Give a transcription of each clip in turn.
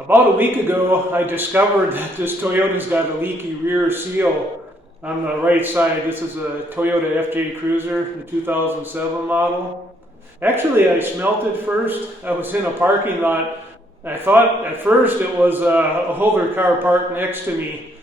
About a week ago, I discovered that this Toyota's got a leaky rear seal on the right side. This is a Toyota FJ Cruiser, the 2007 model. Actually, I smelt it first. I was in a parking lot. I thought at first it was a older car parked next to me.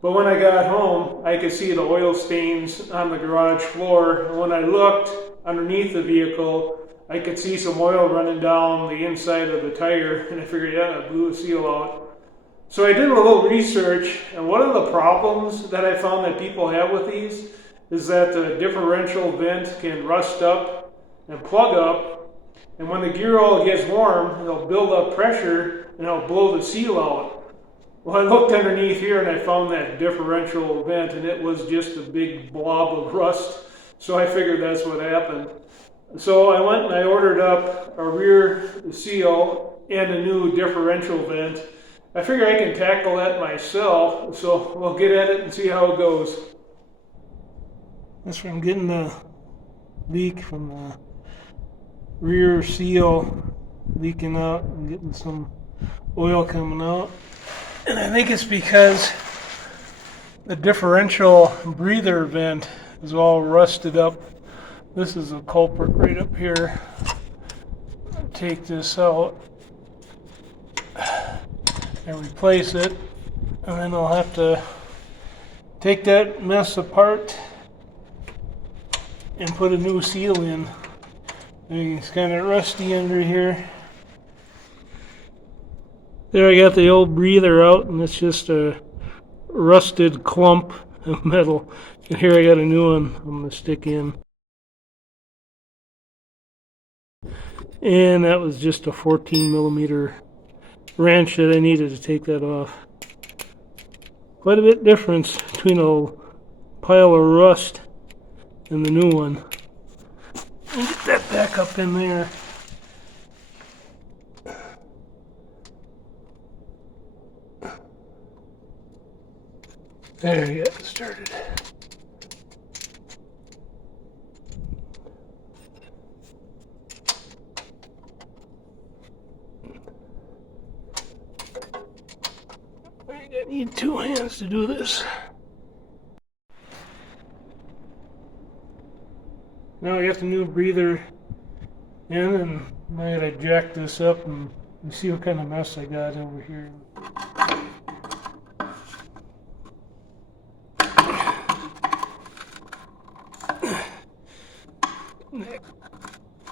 But when I got home, I could see the oil stains on the garage floor. And when I looked underneath the vehicle, I could see some oil running down the inside of the tire, and I figured, yeah, I blew a seal out. So I did a little research, and one of the problems that I found that people have with these is that the differential vent can rust up and plug up, and when the gear oil gets warm, it'll build up pressure and it'll blow the seal out. Well, I looked underneath here and I found that differential vent, and it was just a big blob of rust, so I figured that's what happened. So I went and I ordered up a rear seal and a new differential vent. I figure I can tackle that myself, so we'll get at it and see how it goes. That's from getting the leak from the rear seal leaking out and getting some oil coming out. And I think it's because the differential breather vent is all rusted up. This is a culprit right up here. Take this out and replace it, and then I'll have to take that mess apart and put a new seal in. It's kind of rusty under here. There, I got the old breather out, and it's just a rusted clump of metal. And here I got a new one I'm going to stick in. And that was just a 14 millimeter wrench that I needed to take that off. Quite a bit difference between a pile of rust and the new one. I'll get that back up in there. There you go, it started. I need two hands to do this. Now I got the new breather in, and I gotta jack this up and see what kind of mess I got over here.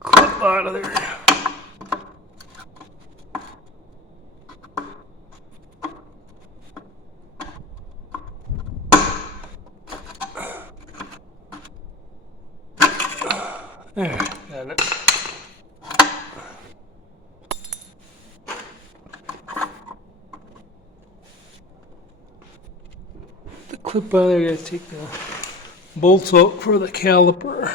Clip out of there. There, got it. The clip out there, I gotta take the bolts out for the caliper.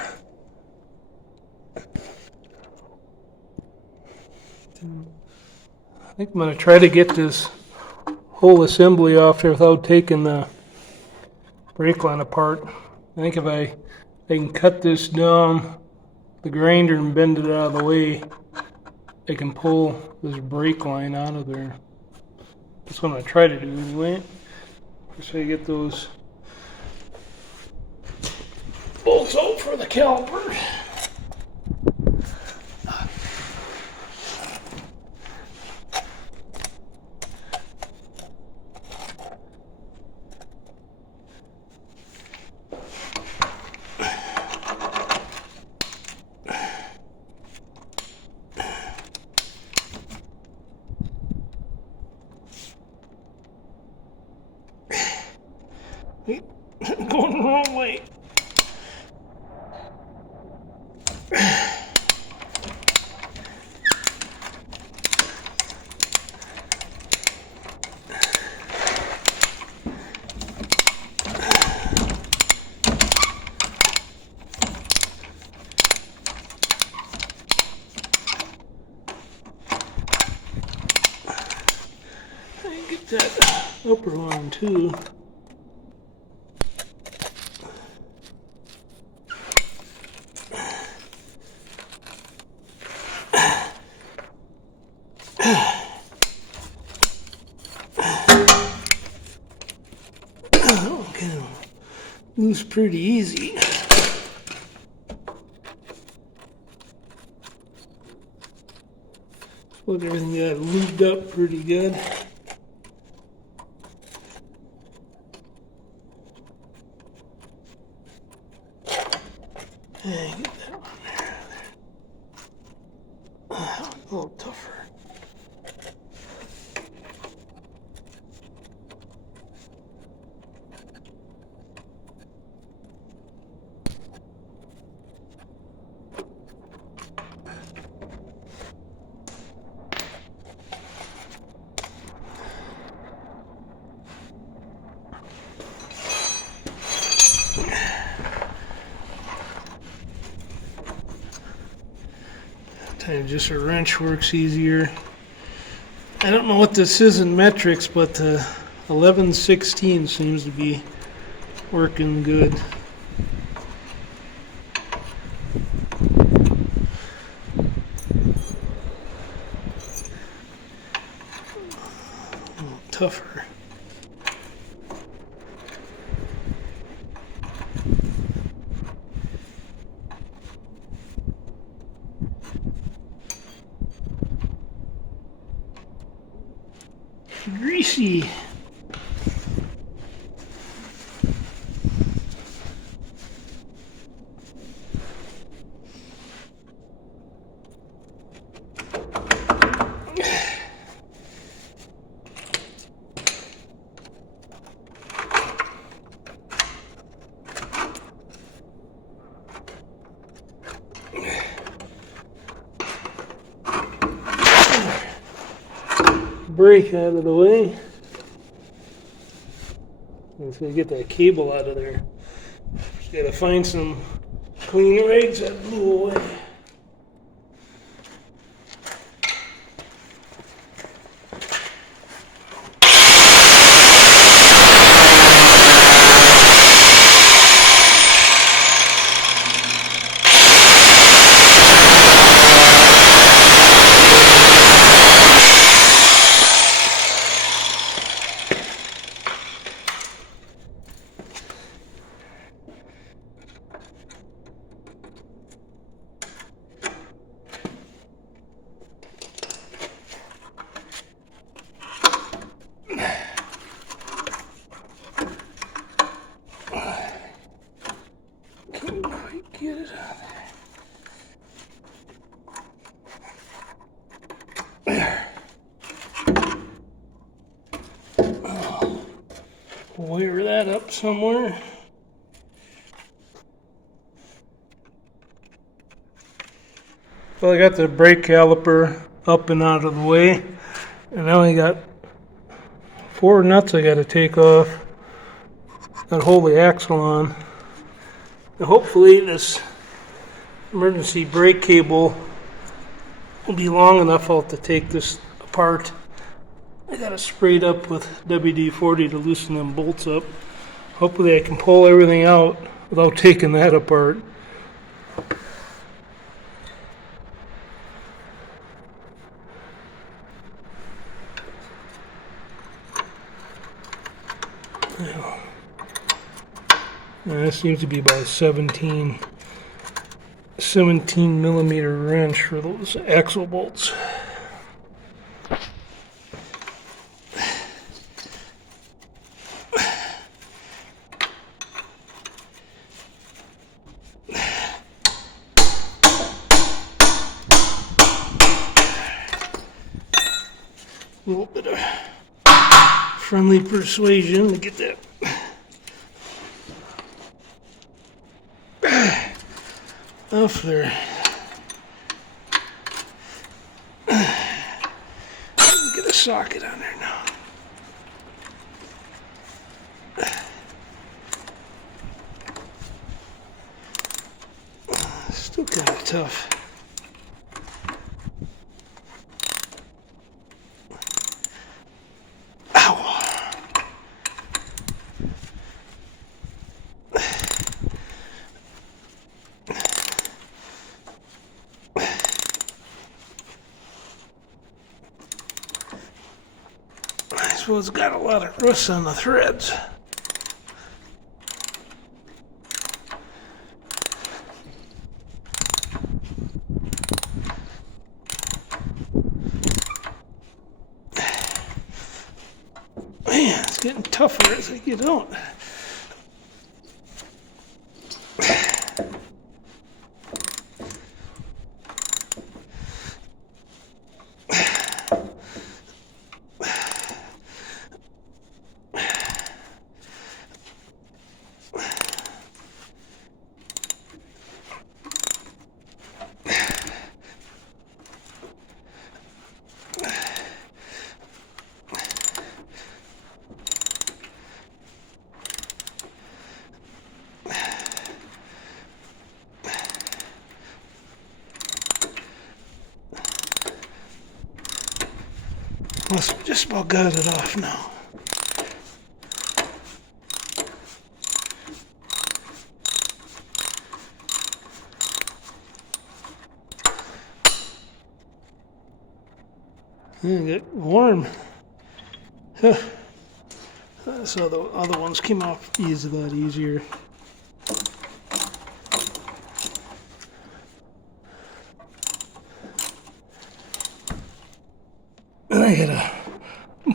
I think I'm going to try to get this whole assembly off there without taking the brake line apart. I think if I can cut this down, the grinder, and bend it out of the way, I can pull this brake line out of there. That's what I'm going to try to do anyway. So I get those bolts out for the caliper. Going the wrong way. I get that upper one too. loose pretty easy. Look, everything got lubed up pretty good. And get that one there. That one's a little tougher. Sometimes just a wrench works easier. I don't know what this is in metrics, but the 11/16 seems to be working good. A little tougher. Greasy. Brake out of the way. Let's get that cable out of there. Just gotta find some clean rags that blew away. Get it out there. Oh, wire that up somewhere. Well, I got the brake caliper up and out of the way, and now I got 4 nuts I got to take off that hold the axle on. And hopefully this emergency brake cable will be long enough I'll have to take this apart. I got it sprayed up with WD-40 to loosen them bolts up. Hopefully I can pull everything out without taking that apart. That seems to be about a 17 millimeter wrench for those axle bolts. A little bit of friendly persuasion to get that off there. Get a socket on there now. Still kind of tough. Well, it's got a lot of rust on the threads. It's getting tougher as I get out. Must just about got it off now. Get warm. So the other ones came off a lot easier. And I gotta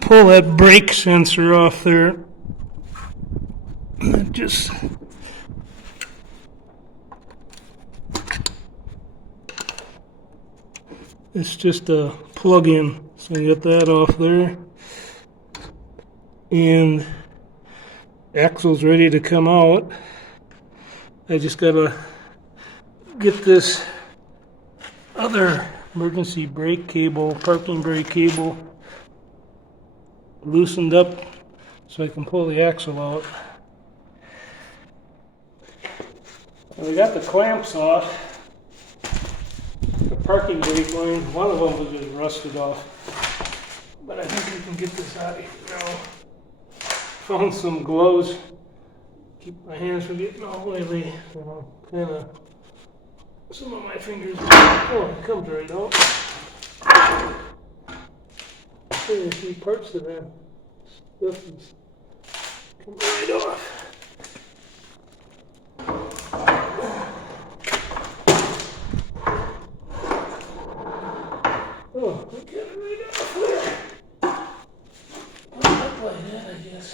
pull that brake sensor off there. And it's just a plug-in, so I get that off there. And axle's ready to come out. I just gotta get this other emergency brake cable, parking brake cable, loosened up so I can pull the axle out. And we got the clamps off. The parking brake line, one of them was just rusted off. But I think we can get this out of here now. Found some gloves. Keep my hands from getting all oily. Kind of, some of my fingers. Oh, it comes right out. See a few parts of that stuff is coming right off. Oh, I got it right off there. I'll look like that, I guess.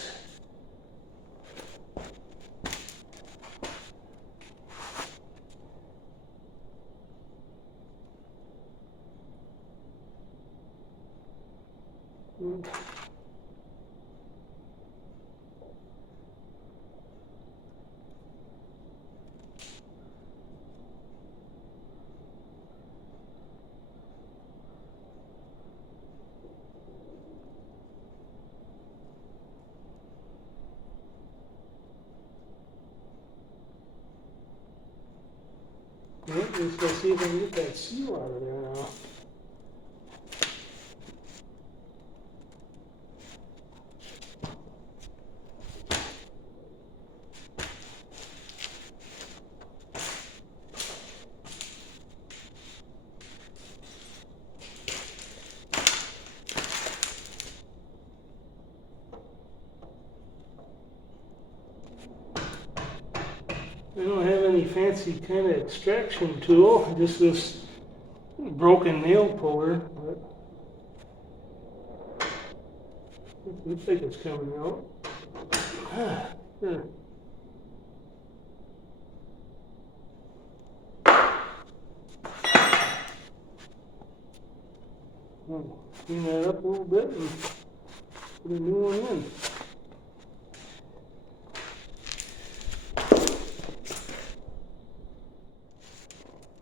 Let's see if I can get that seal out of there now. I don't have any fancy kind of extraction tool, just this broken nail puller, but it looks like it's coming out. There. Clean that up a little bit and put a new one in.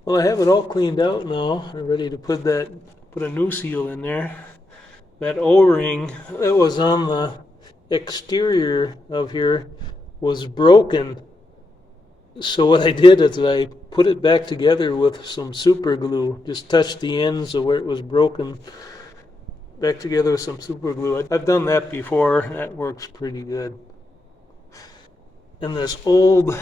Well, I have it all cleaned out now. I'm ready to put a new seal in there. That O-ring that was on the exterior of here was broken. So what I did is I put it back together with some super glue. Just touched the ends of where it was broken back together with some super glue. I've done that before. That works pretty good. And this old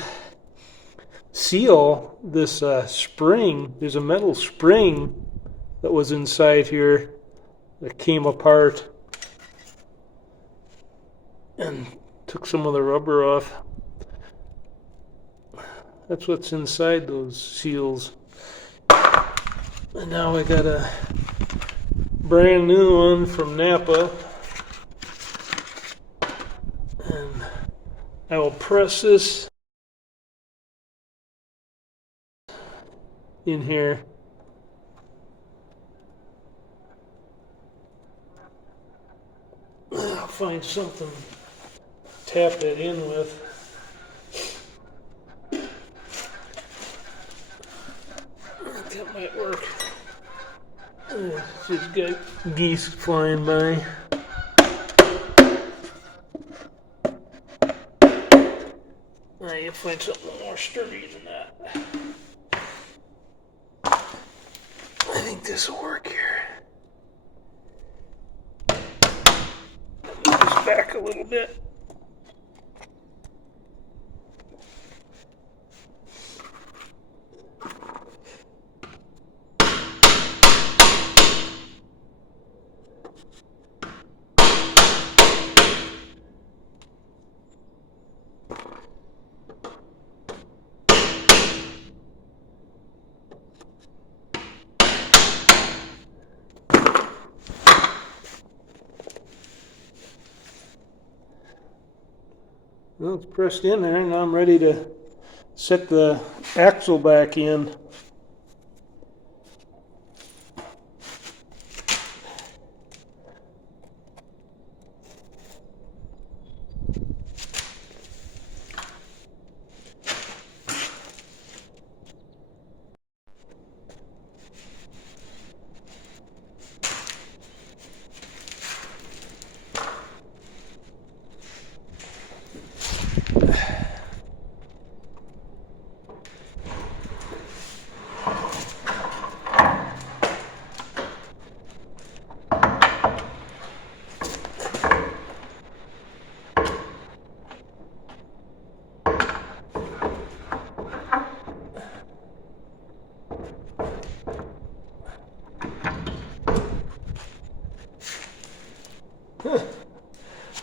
seal, this spring, there's a metal spring that was inside here that came apart and took some of the rubber off. That's what's inside those seals. And now I got a brand new one from Napa. I will press this in here. I'll find something to tap it in with. That might work. Just got geese flying by. Now you find something more sturdy than that. I think this will work here. Move this back a little bit. Well, it's pressed in there, and now I'm ready to set the axle back in.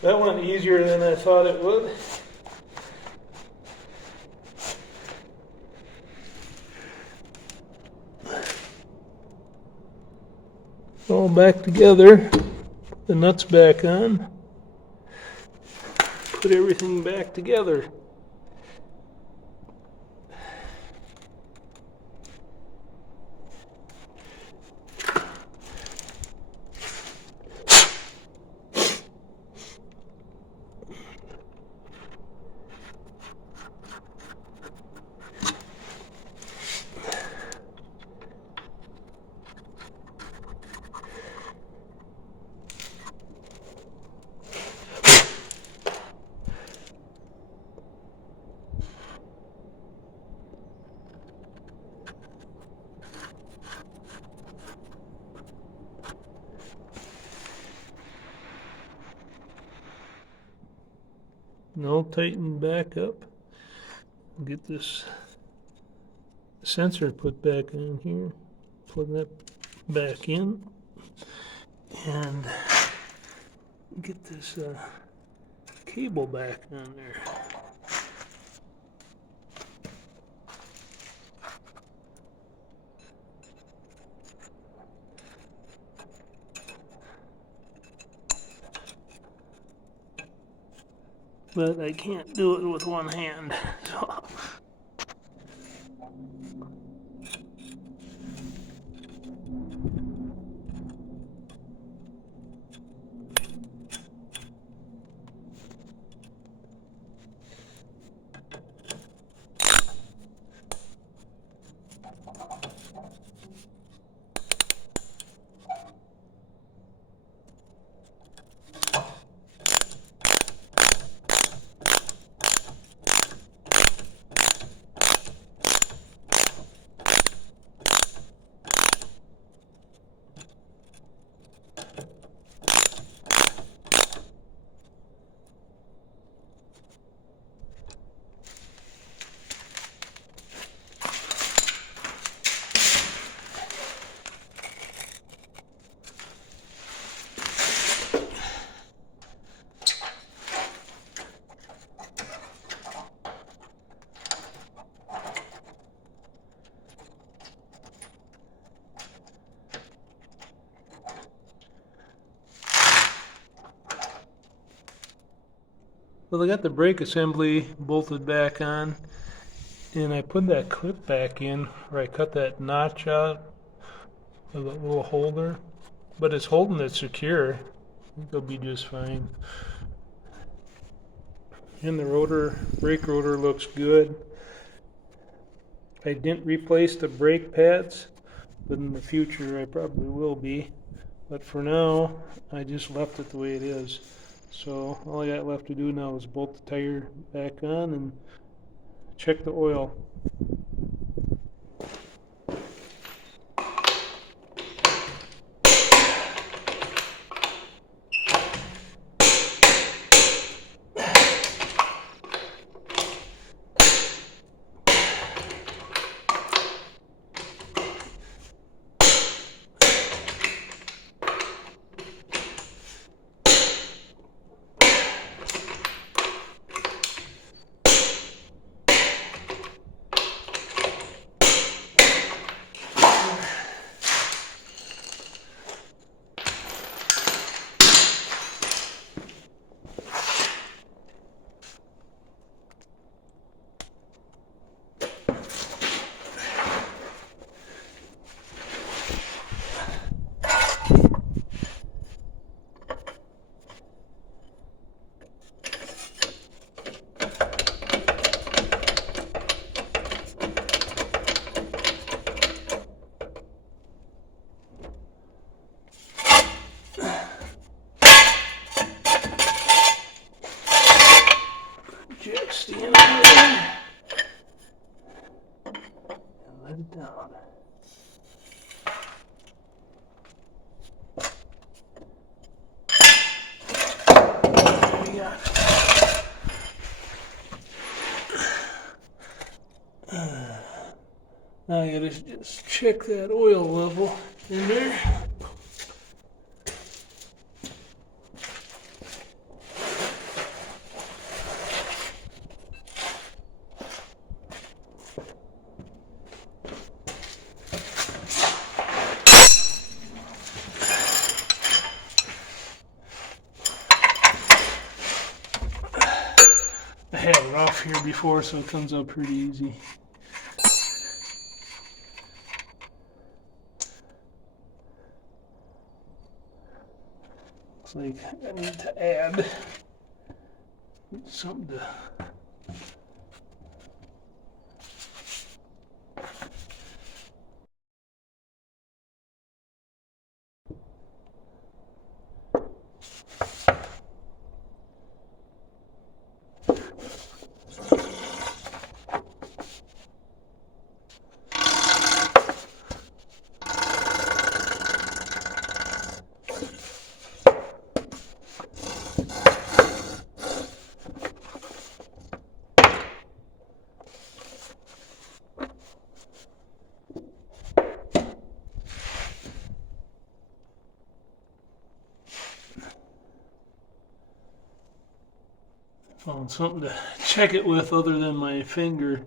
That went easier than I thought it would. All back together. The nuts back on. Put everything back together. Now tighten back up. Get this sensor put back on here. Plug that back in. And get this cable back on there. But I can't do it with one hand. So. Well, I got the brake assembly bolted back on, and I put that clip back in where I cut that notch out of the little holder, but it's holding it secure. I think it'll be just fine. And the rotor, brake rotor looks good. I didn't replace the brake pads, but in the future I probably will be. But for now, I just left it the way it is. So all I got left to do now is bolt the tire back on and check the oil. Jack stand over there and let it down. There we got it. Now I gotta just check that oil level in there. I had it off here before, so it comes out pretty easy. Looks like I need to add something to. Found something to check it with other than my finger.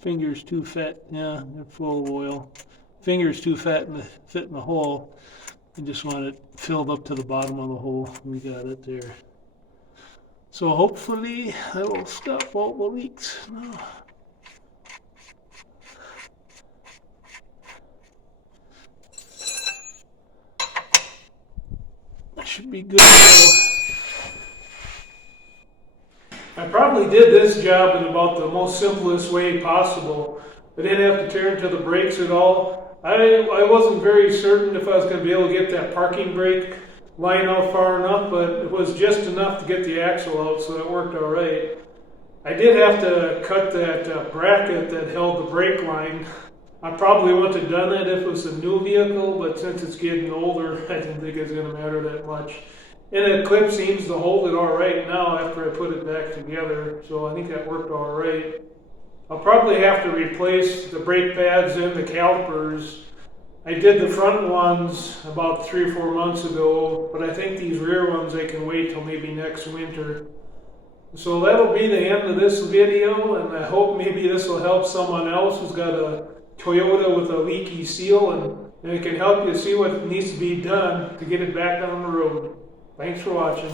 Finger's too fat. Yeah, they're full of oil. Finger's too fat to fit in the hole. I just want it filled up to the bottom of the hole. We got it there. So hopefully that will stop all the leaks. No. That should be good. I probably did this job in about the most simplest way possible. I didn't have to tear into the brakes at all. I wasn't very certain if I was going to be able to get that parking brake line out far enough, but it was just enough to get the axle out, so it worked all right. I did have to cut that bracket that held the brake line. I probably wouldn't have done that if it was a new vehicle, but since it's getting older, I didn't think it's going to matter that much. And that clip seems to hold it all right now after I put it back together, so I think that worked all right. I'll probably have to replace the brake pads and the calipers. I did the front ones about 3 or 4 months ago, but I think these rear ones I can wait till maybe next winter. So that'll be the end of this video, and I hope maybe this will help someone else who's got a Toyota with a leaky seal, and it can help you see what needs to be done to get it back on the road. Thanks for watching.